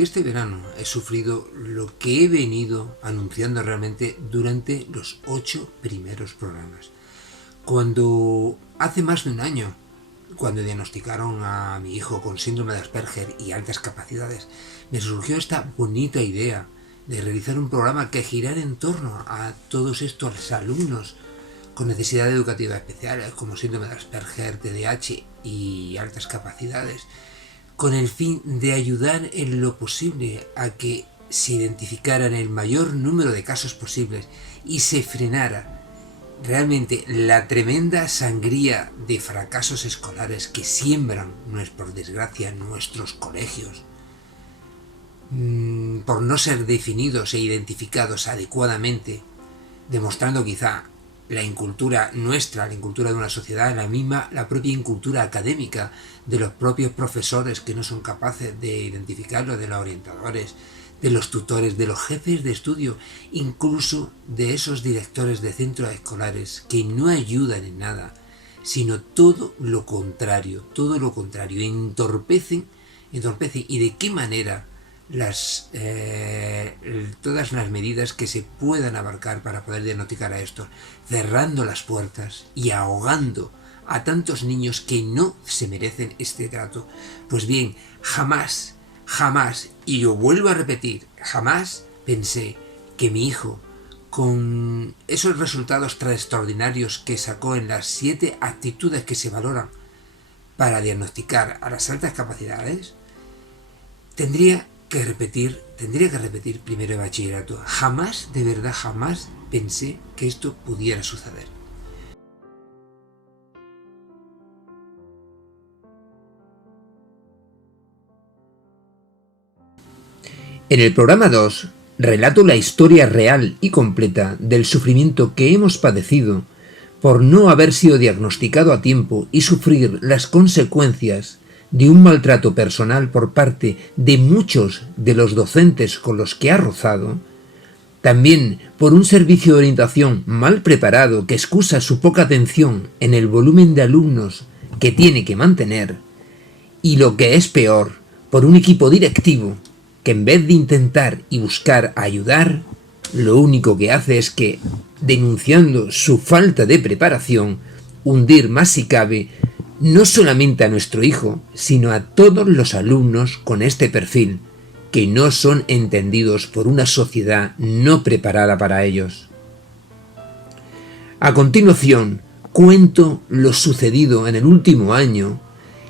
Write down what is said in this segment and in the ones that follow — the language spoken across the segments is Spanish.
durante este verano he sufrido lo que he venido anunciando realmente durante los 8 primeros programas. Cuando hace más de un año, cuando diagnosticaron a mi hijo con síndrome de Asperger y altas capacidades, me surgió esta bonita idea de realizar un programa que girara en torno a todos estos alumnos con necesidades educativas especiales como síndrome de Asperger, TDAH y altas capacidades, con el fin de ayudar en lo posible a que se identificaran el mayor número de casos posibles y se frenara realmente la tremenda sangría de fracasos escolares que siembran, por desgracia, nuestros colegios, por no ser definidos e identificados adecuadamente, demostrando quizá la incultura nuestra, la incultura de una sociedad, la propia incultura académica de los propios profesores que no son capaces de identificarlo, de los orientadores, de los tutores, de los jefes de estudio, incluso de esos directores de centros escolares que no ayudan en nada, sino todo lo contrario, entorpecen. ¿Y de qué manera? Todas las medidas que se puedan abarcar para poder diagnosticar a estos, cerrando las puertas y ahogando a tantos niños que no se merecen este trato. Pues bien, jamás, y yo vuelvo a repetir, jamás pensé que mi hijo, con esos resultados tan extraordinarios que sacó en las 7 actitudes que se valoran para diagnosticar a las altas capacidades, tendría que repetir primero de bachillerato. Jamás, de verdad, jamás pensé que esto pudiera suceder. En el programa 2 relato la historia real y completa del sufrimiento que hemos padecido por no haber sido diagnosticado a tiempo y sufrir las consecuencias de un maltrato personal por parte de muchos de los docentes con los que ha rozado, también por un servicio de orientación mal preparado que excusa su poca atención en el volumen de alumnos que tiene que mantener, y lo que es peor, por un equipo directivo que en vez de intentar y buscar ayudar, lo único que hace es que, denunciando su falta de preparación, hundir más si cabe no solamente a nuestro hijo, sino a todos los alumnos con este perfil, que no son entendidos por una sociedad no preparada para ellos. A continuación, cuento lo sucedido en el último año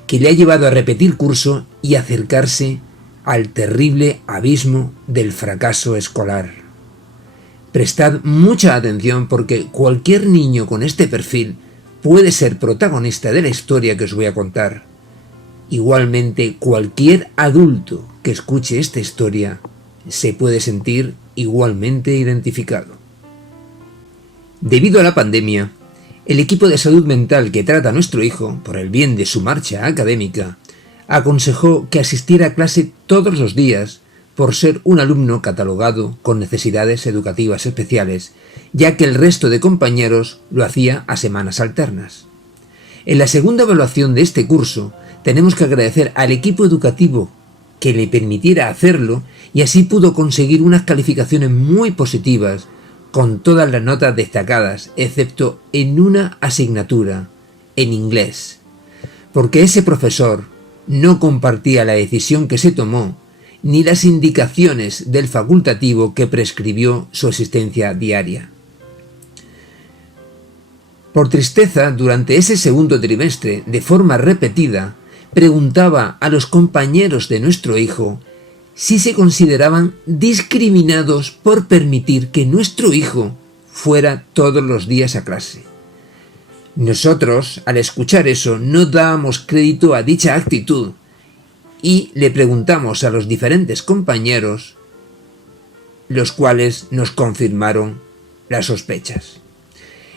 que le ha llevado a repetir curso y acercarse al terrible abismo del fracaso escolar. Prestad mucha atención porque cualquier niño con este perfil puede ser protagonista de la historia que os voy a contar. Igualmente, cualquier adulto que escuche esta historia se puede sentir igualmente identificado. Debido a la pandemia, el equipo de salud mental que trata a nuestro hijo, por el bien de su marcha académica, aconsejó que asistiera a clase todos los días por ser un alumno catalogado con necesidades educativas especiales, ya que el resto de compañeros lo hacía a semanas alternas. En la segunda evaluación de este curso, tenemos que agradecer al equipo educativo que le permitiera hacerlo y así pudo conseguir unas calificaciones muy positivas con todas las notas destacadas, excepto en una asignatura, en inglés, porque ese profesor no compartía la decisión que se tomó ni las indicaciones del facultativo que prescribió su asistencia diaria. Por tristeza, durante ese segundo trimestre, de forma repetida, preguntaba a los compañeros de nuestro hijo si se consideraban discriminados por permitir que nuestro hijo fuera todos los días a clase. Nosotros, al escuchar eso, no dábamos crédito a dicha actitud y le preguntamos a los diferentes compañeros, los cuales nos confirmaron las sospechas.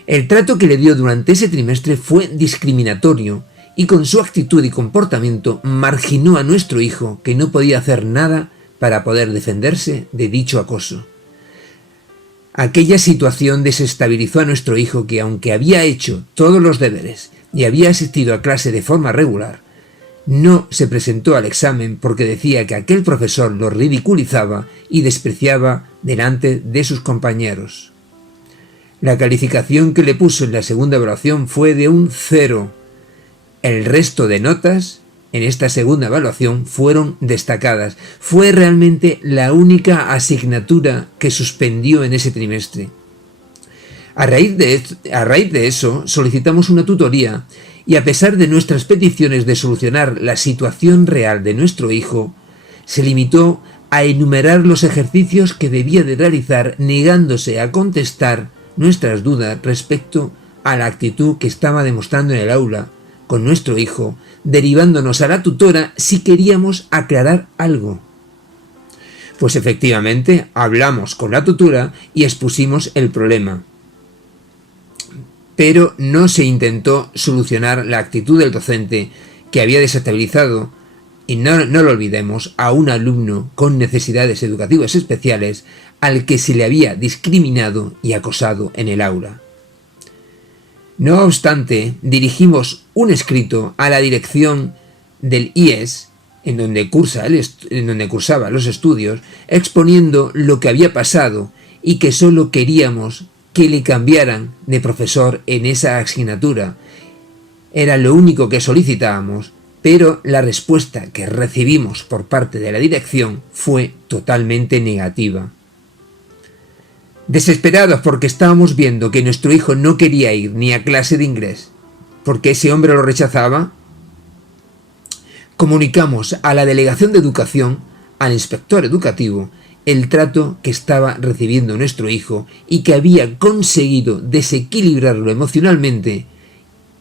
El trato que le dio durante ese trimestre fue discriminatorio y con su actitud y comportamiento marginó a nuestro hijo, que no podía hacer nada para poder defenderse de dicho acoso. Aquella situación desestabilizó a nuestro hijo, que aunque había hecho todos los deberes y había asistido a clase de forma regular, No se presentó al examen porque decía que aquel profesor lo ridiculizaba y despreciaba delante de sus compañeros. La calificación que le puso en la segunda evaluación fue de un 0. El resto de notas en esta segunda evaluación fueron destacadas. Fue realmente la única asignatura que suspendió en ese trimestre. A raíz de eso, solicitamos una tutoría y a pesar de nuestras peticiones de solucionar la situación real de nuestro hijo, se limitó a enumerar los ejercicios que debía de realizar, negándose a contestar nuestras dudas respecto a la actitud que estaba demostrando en el aula con nuestro hijo, derivándonos a la tutora si queríamos aclarar algo. Pues efectivamente, hablamos con la tutora y expusimos el problema. Pero no se intentó solucionar la actitud del docente que había desestabilizado, y no lo olvidemos, a un alumno con necesidades educativas especiales al que se le había discriminado y acosado en el aula. No obstante, dirigimos un escrito a la dirección del IES, en donde cursaba los estudios, exponiendo lo que había pasado y que solo queríamos que le cambiaran de profesor en esa asignatura. Era lo único que solicitábamos, pero la respuesta que recibimos por parte de la dirección fue totalmente negativa. Desesperados porque estábamos viendo que nuestro hijo no quería ir ni a clase de inglés, porque ese hombre lo rechazaba, comunicamos a la delegación de educación, al inspector educativo, el trato que estaba recibiendo nuestro hijo y que había conseguido desequilibrarlo emocionalmente,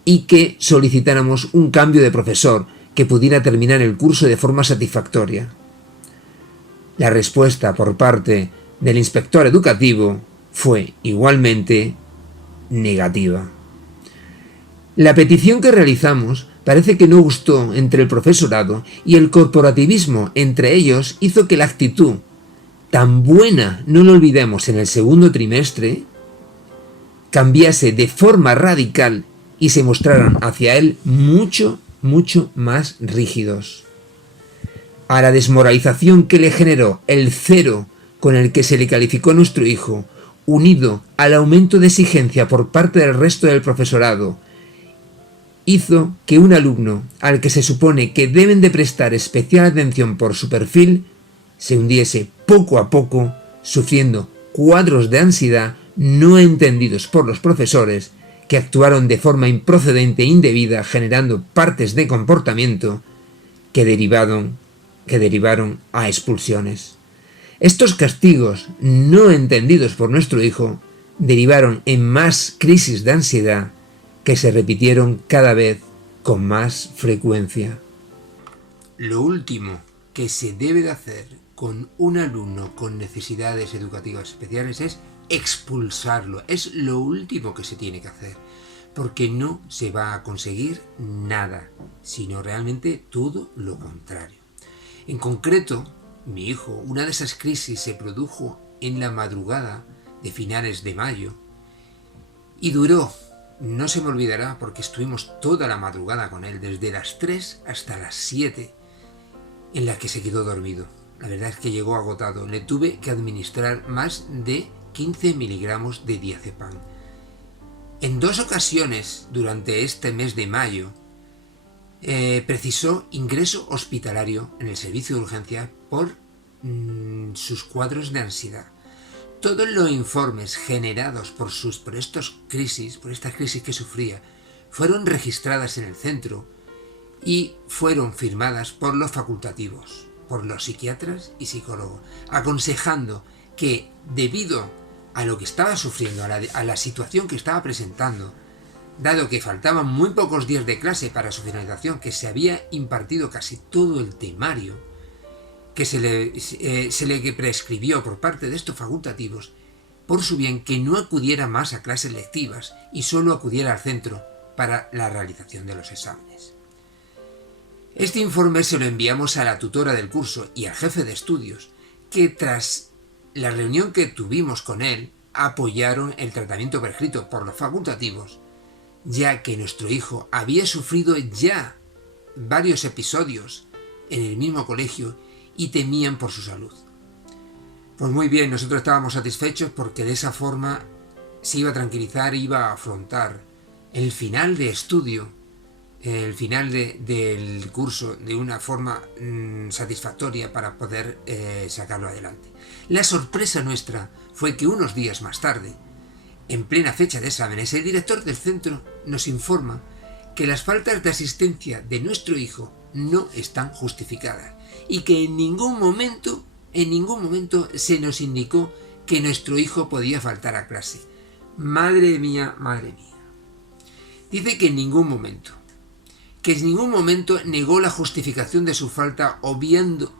y que solicitáramos un cambio de profesor que pudiera terminar el curso de forma satisfactoria. La respuesta por parte del inspector educativo fue igualmente negativa. La petición que realizamos parece que no gustó entre el profesorado y el corporativismo entre ellos hizo que la actitud tan buena, no lo olvidemos, en el segundo trimestre, cambiase de forma radical y se mostraran hacia él mucho más rígidos. A la desmoralización que le generó el 0 con el que se le calificó a nuestro hijo, unido al aumento de exigencia por parte del resto del profesorado, hizo que un alumno al que se supone que deben de prestar especial atención por su perfil se hundiese poco a poco, sufriendo cuadros de ansiedad no entendidos por los profesores, que actuaron de forma improcedente e indebida, generando partes de comportamiento que derivaron a expulsiones. Estos castigos no entendidos por nuestro hijo derivaron en más crisis de ansiedad que se repitieron cada vez con más frecuencia. Lo último que se debe de hacer con un alumno con necesidades educativas especiales es expulsarlo. Es lo último que se tiene que hacer, porque no se va a conseguir nada, sino realmente todo lo contrario. En concreto, mi hijo, una de esas crisis se produjo en la madrugada de finales de mayo y duró, no se me olvidará porque estuvimos toda la madrugada con él, desde las 3 hasta las 7, en la que se quedó dormido. La verdad es que llegó agotado. Le tuve que administrar más de 15 miligramos de diazepam. En 2 ocasiones durante este mes de mayo precisó ingreso hospitalario en el servicio de urgencia por sus cuadros de ansiedad. Todos los informes generados por estas crisis que sufría, fueron registradas en el centro y fueron firmadas por los facultativos, por los psiquiatras y psicólogos, aconsejando que debido a lo que estaba sufriendo, a la situación que estaba presentando, dado que faltaban muy pocos días de clase para su finalización, que se había impartido casi todo el temario, que se le prescribió por parte de estos facultativos, por su bien que no acudiera más a clases lectivas y solo acudiera al centro para la realización de los exámenes. Este informe se lo enviamos a la tutora del curso y al jefe de estudios, que tras la reunión que tuvimos con él, apoyaron el tratamiento prescrito por los facultativos, ya que nuestro hijo había sufrido ya varios episodios en el mismo colegio y temían por su salud. Pues muy bien, nosotros estábamos satisfechos porque de esa forma se iba a tranquilizar, iba a afrontar el final de estudio, el final del curso de una forma satisfactoria para poder sacarlo adelante. La sorpresa nuestra fue que unos días más tarde, en plena fecha de exámenes, el director del centro nos informa que las faltas de asistencia de nuestro hijo no están justificadas y que en ningún momento se nos indicó que nuestro hijo podía faltar a clase. Madre mía, madre mía. Dice que en ningún momento negó la justificación de su falta, obviando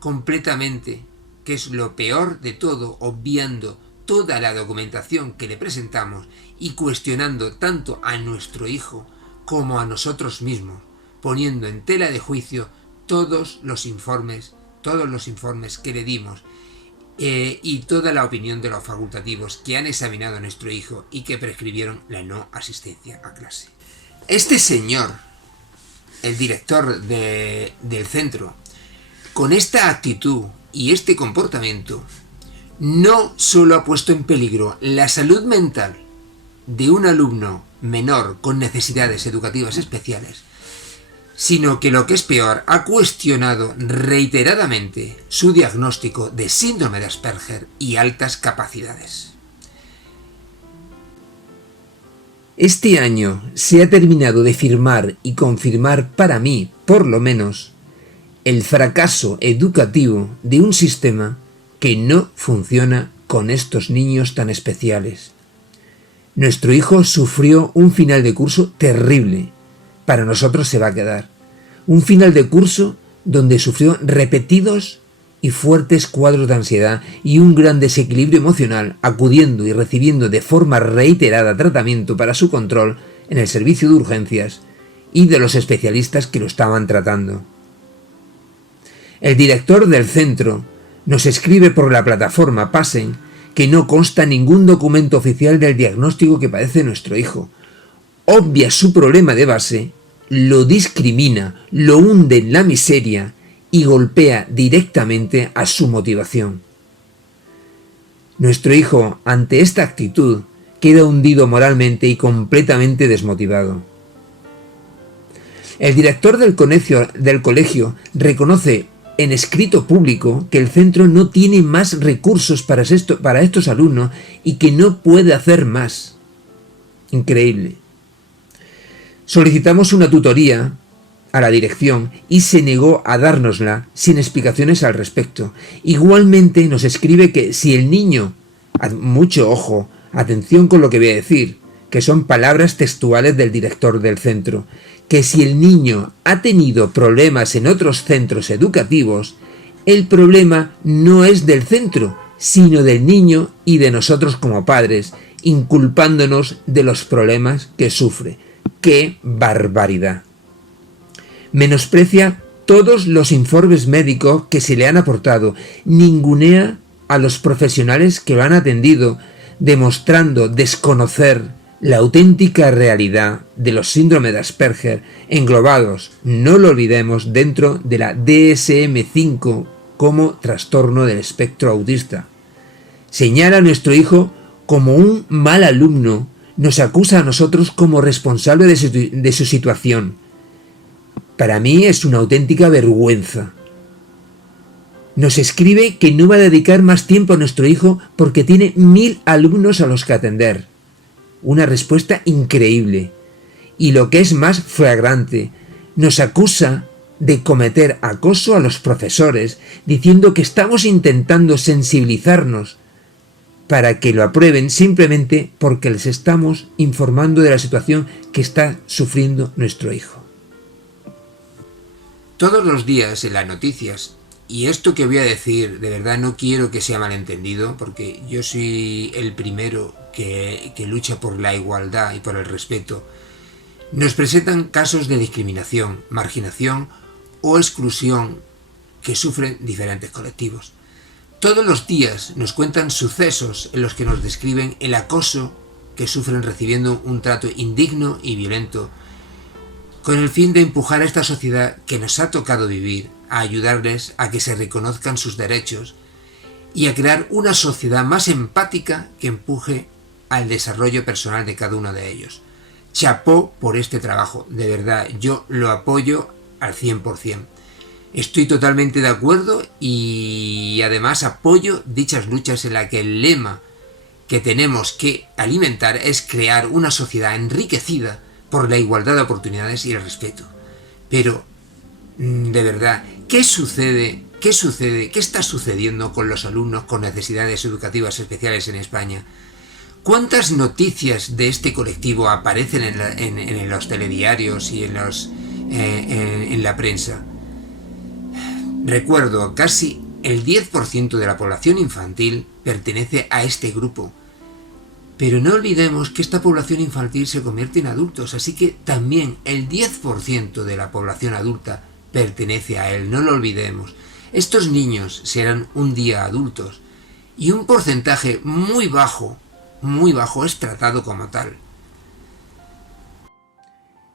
completamente, que es lo peor de todo, obviando toda la documentación que le presentamos y cuestionando tanto a nuestro hijo como a nosotros mismos, poniendo en tela de juicio todos los informes que le dimos y toda la opinión de los facultativos que han examinado a nuestro hijo y que prescribieron la no asistencia a clase. Este señor, el director del centro, con esta actitud y este comportamiento, no solo ha puesto en peligro la salud mental de un alumno menor con necesidades educativas especiales, sino que lo que es peor, ha cuestionado reiteradamente su diagnóstico de síndrome de Asperger y altas capacidades. Este año se ha terminado de firmar y confirmar para mí, por lo menos, el fracaso educativo de un sistema que no funciona con estos niños tan especiales. Nuestro hijo sufrió un final de curso terrible. Para nosotros se va a quedar. Un final de curso donde sufrió repetidos y fuertes cuadros de ansiedad y un gran desequilibrio emocional, acudiendo y recibiendo de forma reiterada tratamiento para su control en el servicio de urgencias y de los especialistas que lo estaban tratando. El director del centro nos escribe por la plataforma Pasen que no consta ningún documento oficial del diagnóstico que padece nuestro hijo. Obvia su problema de base, lo discrimina, lo hunde en la miseria y golpea directamente a su motivación. Nuestro hijo, ante esta actitud, queda hundido moralmente y completamente desmotivado. El director del colegio reconoce en escrito público que el centro no tiene más recursos para estos alumnos y que no puede hacer más. Increíble. Solicitamos una tutoría a la dirección y se negó a dárnosla sin explicaciones al respecto. Igualmente nos escribe que si el niño, mucho ojo, atención con lo que voy a decir, que son palabras textuales del director del centro, que si el niño ha tenido problemas en otros centros educativos, el problema no es del centro, sino del niño y de nosotros como padres, inculpándonos de los problemas que sufre. ¡Qué barbaridad! Menosprecia todos los informes médicos que se le han aportado, ningunea a los profesionales que lo han atendido, demostrando desconocer la auténtica realidad de los síndromes de Asperger englobados, no lo olvidemos, dentro de la DSM-5 como trastorno del espectro autista. Señala a nuestro hijo como un mal alumno, nos acusa a nosotros como responsable de su situación. Para mí es una auténtica vergüenza. Nos escribe que no va a dedicar más tiempo a nuestro hijo porque tiene 1000 alumnos a los que atender. Una respuesta increíble. Y lo que es más flagrante, nos acusa de cometer acoso a los profesores, diciendo que estamos intentando sensibilizarnos para que lo aprueben simplemente porque les estamos informando de la situación que está sufriendo nuestro hijo. Todos los días en las noticias, y esto que voy a decir, de verdad no quiero que sea malentendido, porque yo soy el primero que lucha por la igualdad y por el respeto, nos presentan casos de discriminación, marginación o exclusión que sufren diferentes colectivos. Todos los días nos cuentan sucesos en los que nos describen el acoso que sufren recibiendo un trato indigno y violento con el fin de empujar a esta sociedad que nos ha tocado vivir, a ayudarles a que se reconozcan sus derechos y a crear una sociedad más empática que empuje al desarrollo personal de cada uno de ellos. Chapó por este trabajo, de verdad, yo lo apoyo al 100%. Estoy totalmente de acuerdo y además apoyo dichas luchas en las que el lema que tenemos que alimentar es crear una sociedad enriquecida por la igualdad de oportunidades y el respeto. Pero, de verdad, ¿qué sucede? ¿Qué está sucediendo con los alumnos con necesidades educativas especiales en España? ¿Cuántas noticias de este colectivo aparecen en los telediarios y en la prensa? Recuerdo, casi el 10% de la población infantil pertenece a este grupo. Pero no olvidemos que esta población infantil se convierte en adultos, así que también el 10% de la población adulta pertenece a él, no lo olvidemos. Estos niños serán un día adultos y un porcentaje muy bajo es tratado como tal.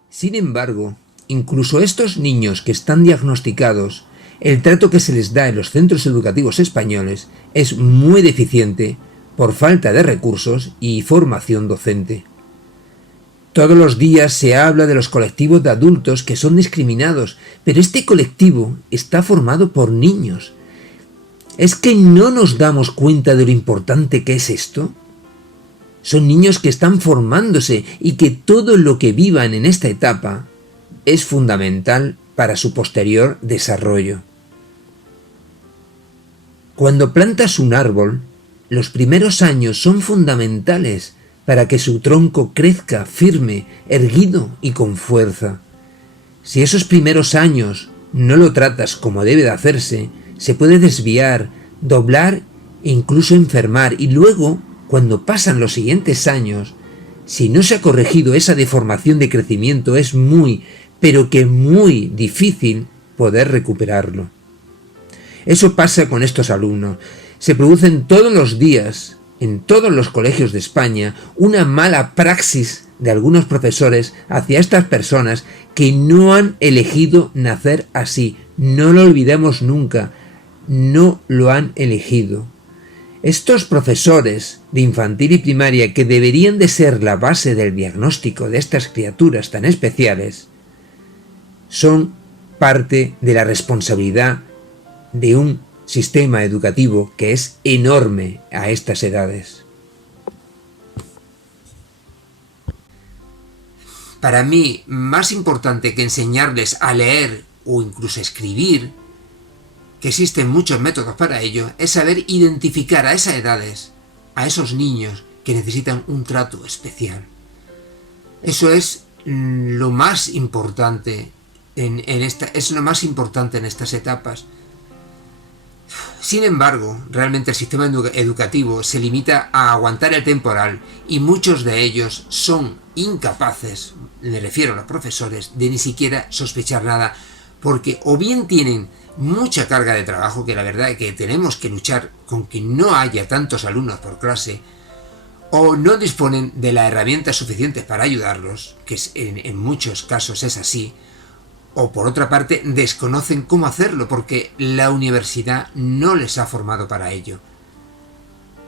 Sin embargo, incluso estos niños que están diagnosticados, el trato que se les da en los centros educativos españoles es muy deficiente por falta de recursos y formación docente. Todos los días se habla de los colectivos de adultos que son discriminados, pero este colectivo está formado por niños. ¿Es que no nos damos cuenta de lo importante que es esto? Son niños que están formándose y que todo lo que vivan en esta etapa es fundamental para su posterior desarrollo. Cuando plantas un árbol, los primeros años son fundamentales para que su tronco crezca firme, erguido y con fuerza. Si esos primeros años no lo tratas como debe de hacerse, se puede desviar, doblar e incluso enfermar, y luego, cuando pasan los siguientes años, si no se ha corregido esa deformación de crecimiento, es muy, pero que muy difícil poder recuperarlo. Eso pasa con estos alumnos. Se producen todos los días, en todos los colegios de España, una mala praxis de algunos profesores hacia estas personas que no han elegido nacer así. No lo olvidemos nunca, no lo han elegido. Estos profesores de infantil y primaria, que deberían de ser la base del diagnóstico de estas criaturas tan especiales, son parte de la responsabilidad de un sistema educativo que es enorme a estas edades. Para mí, más importante que enseñarles a leer o incluso escribir, que existen muchos métodos para ello, es saber identificar a esas edades, a esos niños que necesitan un trato especial. Eso es lo más importante es lo más importante en estas etapas. Sin embargo, realmente el sistema educativo se limita a aguantar el temporal y muchos de ellos son incapaces, me refiero a los profesores, de ni siquiera sospechar nada, porque o bien tienen mucha carga de trabajo, que la verdad es que tenemos que luchar con que no haya tantos alumnos por clase, o no disponen de las herramientas suficientes para ayudarlos, que en muchos casos es así, o por otra parte desconocen cómo hacerlo porque la universidad no les ha formado para ello.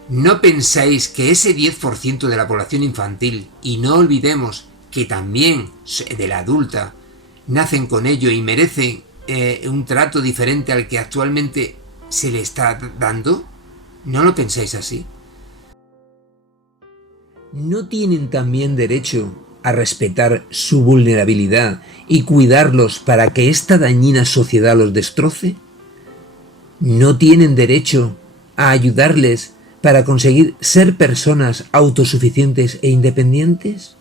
¿No pensáis que ese 10% de la población infantil, y no olvidemos que también de la adulta, nacen con ello y merecen un trato diferente al que actualmente se le está dando? ¿No lo pensáis así? ¿No tienen también derecho a respetar su vulnerabilidad y cuidarlos para que esta dañina sociedad los destroce? ¿No tienen derecho a ayudarles para conseguir ser personas autosuficientes e independientes?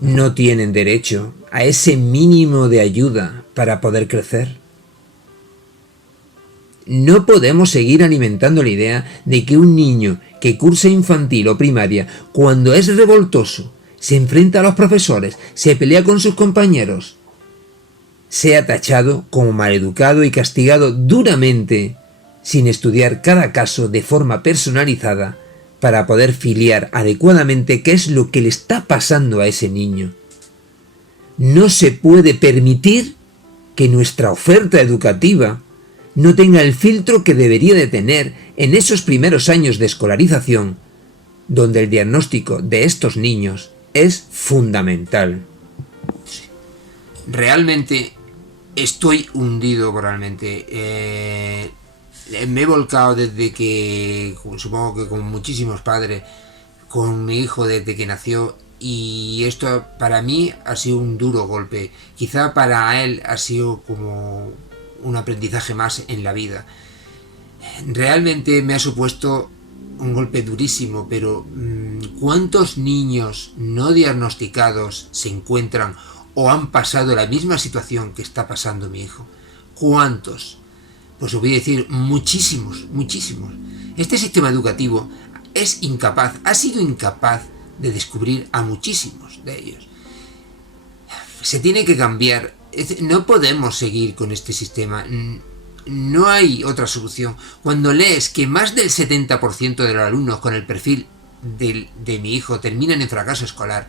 ¿No tienen derecho a ese mínimo de ayuda para poder crecer? No podemos seguir alimentando la idea de que un niño que cursa infantil o primaria, cuando es revoltoso, se enfrenta a los profesores, se pelea con sus compañeros, sea tachado como maleducado y castigado duramente, sin estudiar cada caso de forma personalizada para poder filiar adecuadamente qué es lo que le está pasando a ese niño. No se puede permitir que nuestra oferta educativa no tenga el filtro que debería de tener en esos primeros años de escolarización, donde el diagnóstico de estos niños es fundamental. Realmente estoy hundido moralmente. Me he volcado desde que, supongo que con muchísimos padres, con mi hijo desde que nació, y esto para mí ha sido un duro golpe. Quizá para él ha sido como un aprendizaje más en la vida. Realmente me ha supuesto un golpe durísimo, pero ¿cuántos niños no diagnosticados se encuentran o han pasado la misma situación que está pasando mi hijo? ¿Cuántos? Pues os voy a decir muchísimos, muchísimos. Este sistema educativo es incapaz, ha sido incapaz de descubrir a muchísimos de ellos. Se tiene que cambiar. No podemos seguir con este sistema. No hay otra solución. Cuando lees que más del 70% de los alumnos con el perfil de mi hijo terminan en fracaso escolar,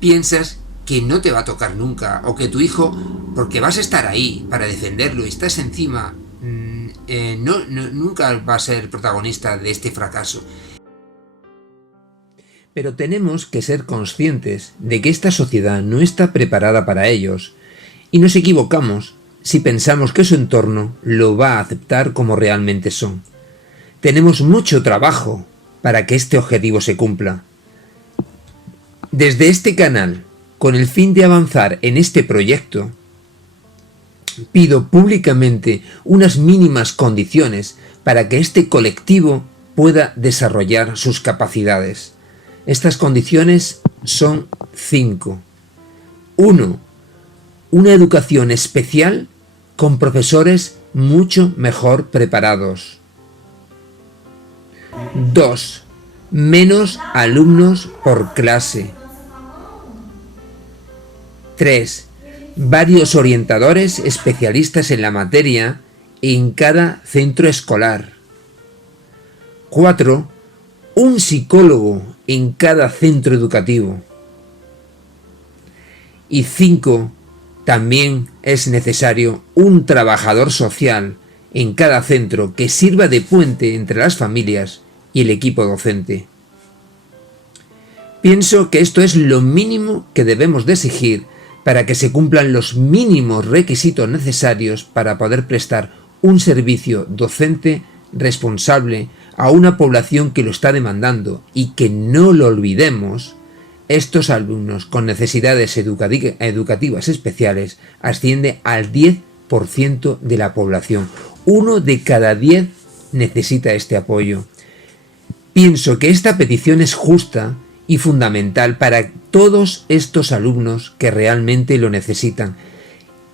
piensas que no te va a tocar nunca, o que tu hijo, porque vas a estar ahí para defenderlo y estás encima, nunca va a ser protagonista de este fracaso. Pero tenemos que ser conscientes de que esta sociedad no está preparada para ellos, y nos equivocamos si pensamos que su entorno lo va a aceptar como realmente son. Tenemos mucho trabajo para que este objetivo se cumpla. Desde este canal, con el fin de avanzar en este proyecto, pido públicamente unas mínimas condiciones para que este colectivo pueda desarrollar sus capacidades. Estas condiciones son 5. 1. Una educación especial con profesores mucho mejor preparados. 2. Menos alumnos por clase. 3. Varios orientadores especialistas en la materia en cada centro escolar. 4. Un psicólogo en cada centro educativo. Y 5. También es necesario un trabajador social en cada centro que sirva de puente entre las familias y el equipo docente. Pienso que esto es lo mínimo que debemos de exigir para que se cumplan los mínimos requisitos necesarios para poder prestar un servicio docente responsable a una población que lo está demandando, y que no lo olvidemos, estos alumnos con necesidades educativas especiales asciende al 10% de la población. 1 de cada 10 necesita este apoyo. Pienso que esta petición es justa y fundamental para todos estos alumnos que realmente lo necesitan.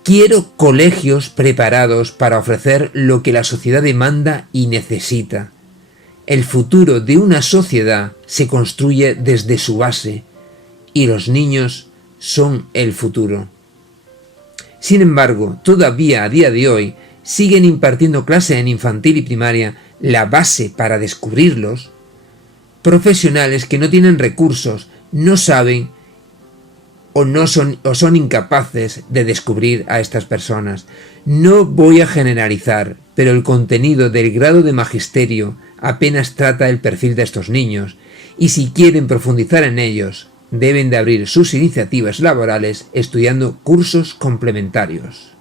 Quiero colegios preparados para ofrecer lo que la sociedad demanda y necesita. El futuro de una sociedad se construye desde su base, y los niños son el futuro. Sin embargo, todavía a día de hoy siguen impartiendo clases en infantil y primaria, la base para descubrirlos, profesionales que no tienen recursos, no saben o son incapaces de descubrir a estas personas. No voy a generalizar, pero el contenido del grado de magisterio apenas trata el perfil de estos niños, y si quieren profundizar en ellos, deben de abrir sus iniciativas laborales estudiando cursos complementarios.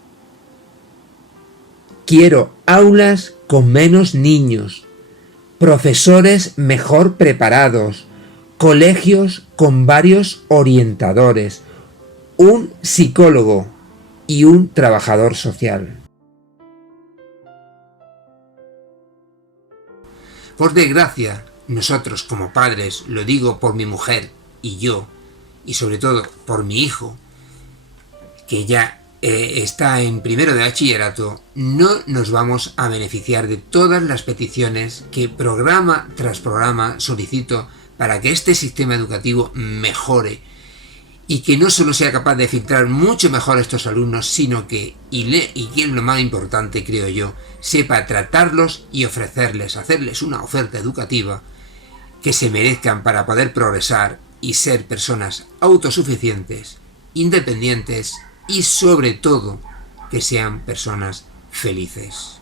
Quiero aulas con menos niños, profesores mejor preparados, colegios con varios orientadores, un psicólogo y un trabajador social. Por desgracia, nosotros como padres, lo digo por mi mujer y yo, y sobre todo por mi hijo, que ya está en primero de bachillerato, no nos vamos a beneficiar de todas las peticiones que programa tras programa solicito para que este sistema educativo mejore, y que no solo sea capaz de filtrar mucho mejor a estos alumnos, sino que, y que es lo más importante creo yo, sepa tratarlos y hacerles una oferta educativa que se merezcan para poder progresar y ser personas autosuficientes independientes y sobre todo que sean personas felices.